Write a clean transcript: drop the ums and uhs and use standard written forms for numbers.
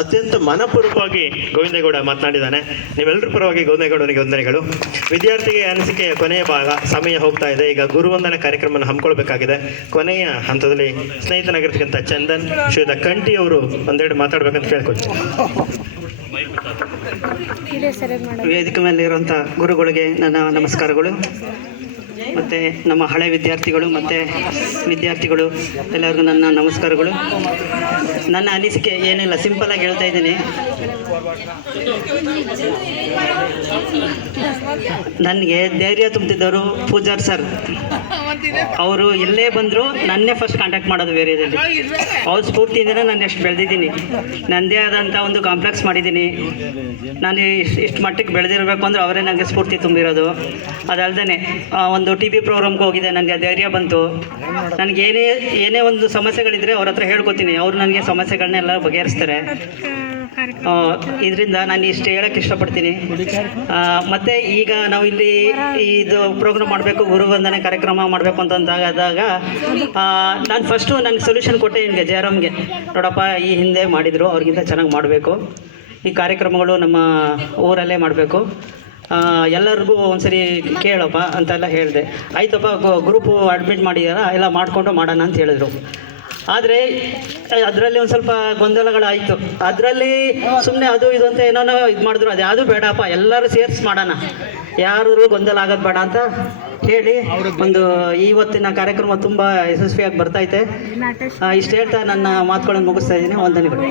ಅತ್ಯಂತ ಮನಪೂರ್ವಕವಾಗಿ ಗೋವಿಂದೇಗೌಡ ಮಾತನಾಡಿದ್ದಾನೆ. ನೀವೆಲ್ಲರ ಪರವಾಗಿ ಗೋವಿಂದೇಗೌಡನಿಗೆ ವಂದನೆಗಳು. ವಿದ್ಯಾರ್ಥಿಗೆ ಅನಿಸಿಕೆಯ ಕೊನೆಯ ಭಾಗ, ಸಮಯ ಹೋಗ್ತಾ ಇದೆ. ಈಗ ಗುರುವಂದನೆ ಕಾರ್ಯಕ್ರಮವನ್ನು ಹಮ್ಮಿಕೊಳ್ಬೇಕಾಗಿದೆ. ಕೊನೆಯ ಹಂತದಲ್ಲಿ ಸ್ನೇಹಿತನಾಗಿರ್ತಕ್ಕಂಥ ಚಂದನ್ ಶ್ರೀಯುತ ಕಂಠಿ ಅವರು ಒಂದೆರಡು ಮಾತಾಡ್ಬೇಕಂತ ಕೇಳ್ಕೊಳ್ತೀನಿ. ವೇದಿಕೆ ಮೇಲೆ ಇರುವಂಥ ಗುರುಗಳಿಗೆ ನನ್ನ ನಮಸ್ಕಾರಗಳು. ಮತ್ತು ನಮ್ಮ ಹಳೆ ವಿದ್ಯಾರ್ಥಿಗಳು ಮತ್ತು ವಿದ್ಯಾರ್ಥಿಗಳು ಎಲ್ಲರಿಗೂ ನನ್ನ ನಮಸ್ಕಾರಗಳು. ನನ್ನ ಅನಿಸಿಕೆ ಏನಿಲ್ಲ, ಸಿಂಪಲಾಗಿ ಹೇಳ್ತಾ ಇದ್ದೀನಿ. ನನಗೆ ಧೈರ್ಯ ತುಂಬ್ತಿದ್ದವರು ಪೂಜಾರ್ ಸರ್. ಅವರು ಎಲ್ಲೇ ಬಂದರೂ ನನ್ನೇ ಫಸ್ಟ್ ಕಾಂಟ್ಯಾಕ್ಟ್ ಮಾಡೋದು ಬೇರೆಯಲ್ಲಿ. ಅವ್ರ ಸ್ಫೂರ್ತಿಯಿಂದನೇ ನಾನು ಎಷ್ಟು ಬೆಳೆದಿದ್ದೀನಿ. ನನ್ನದೇ ಆದಂಥ ಒಂದು ಕಾಂಪ್ಲೆಕ್ಸ್ ಮಾಡಿದ್ದೀನಿ. ನಾನು ಇಷ್ಟು ಮಟ್ಟಿಗೆ ಬೆಳೆದಿರಬೇಕು ಅಂದರೆ ಅವರೇ ನನಗೆ ಸ್ಫೂರ್ತಿ ತುಂಬಿರೋದು. ಅದಲ್ಲದೆ ಒಂದು ಟಿ ವಿ ಪ್ರೋಗ್ರಾಮ್ಗೆ ಹೋಗಿದೆ, ನನಗೆ ಧೈರ್ಯ ಬಂತು. ನನಗೆ ಏನೇ ಒಂದು ಸಮಸ್ಯೆಗಳಿದ್ದರೆ ಅವ್ರ ಹತ್ರ ಹೇಳ್ಕೊತೀನಿ. ಅವರು ನನಗೆ ಸಮಸ್ಯೆಗಳನ್ನೆಲ್ಲ ಬಗೆಹರಿಸ್ತಾರೆ. ಇದರಿಂದ ನಾನು ಇಷ್ಟು ಹೇಳೋಕ್ಕೆ ಇಷ್ಟಪಡ್ತೀನಿ. ಮತ್ತು ಈಗ ನಾವು ಇಲ್ಲಿ ಇದು ಪ್ರೋಗ್ರಾಮ್ ಮಾಡಬೇಕು, ಗುರುವಂದನೆ ಕಾರ್ಯಕ್ರಮ ಮಾಡಬೇಕು ಅಂತಂದಾದಾಗ ನಾನು ಫಸ್ಟು ನನಗೆ ಸೊಲ್ಯೂಷನ್ ಕೊಟ್ಟೆ ನಿಮಗೆ ಜಯರಾಮ್ಗೆ. ನೋಡಪ್ಪ, ಈ ಹಿಂದೆ ಮಾಡಿದರು, ಅವ್ರಿಗಿಂತ ಚೆನ್ನಾಗಿ ಮಾಡಬೇಕು. ಈ ಕಾರ್ಯಕ್ರಮಗಳು ನಮ್ಮ ಊರಲ್ಲೇ ಮಾಡಬೇಕು, ಎಲ್ಲರಿಗೂ ಒಂದ್ಸರಿ ಕೇಳಪ್ಪ ಅಂತೆಲ್ಲ ಹೇಳಿದೆ. ಆಯ್ತಪ್ಪ, ಗ್ರೂಪು ಅಡ್ಮಿಟ್ ಮಾಡಿದಾರ, ಎಲ್ಲ ಮಾಡಿಕೊಂಡು ಮಾಡೋಣ ಅಂತ ಹೇಳಿದ್ರು. ಆದರೆ ಅದರಲ್ಲಿ ಒಂದು ಸ್ವಲ್ಪ ಗೊಂದಲಗಳಾಯಿತು. ಅದರಲ್ಲಿ ಸುಮ್ಮನೆ ಅದು ಇದು ಅಂತ ಏನೋ ಇದು ಮಾಡಿದ್ರು. ಅದು ಯಾವುದು ಬೇಡಪ್ಪ, ಎಲ್ಲರೂ ಸೇರಿಸಿ ಮಾಡೋಣ, ಯಾರು ಗೊಂದಲ ಆಗೋದು ಬೇಡ ಅಂತ ಹೇಳಿ ಒಂದು ಇವತ್ತಿನ ಕಾರ್ಯಕ್ರಮ ತುಂಬ ಯಶಸ್ವಿಯಾಗಿ ಬರ್ತೈತೆ. ಇಷ್ಟು ಹೇಳ್ತಾ ನನ್ನ ಮಾತುಗಳನ್ನು ಮುಗಿಸ್ತಾ ಇದ್ದೀನಿ. ವಂದನೆಗಳು.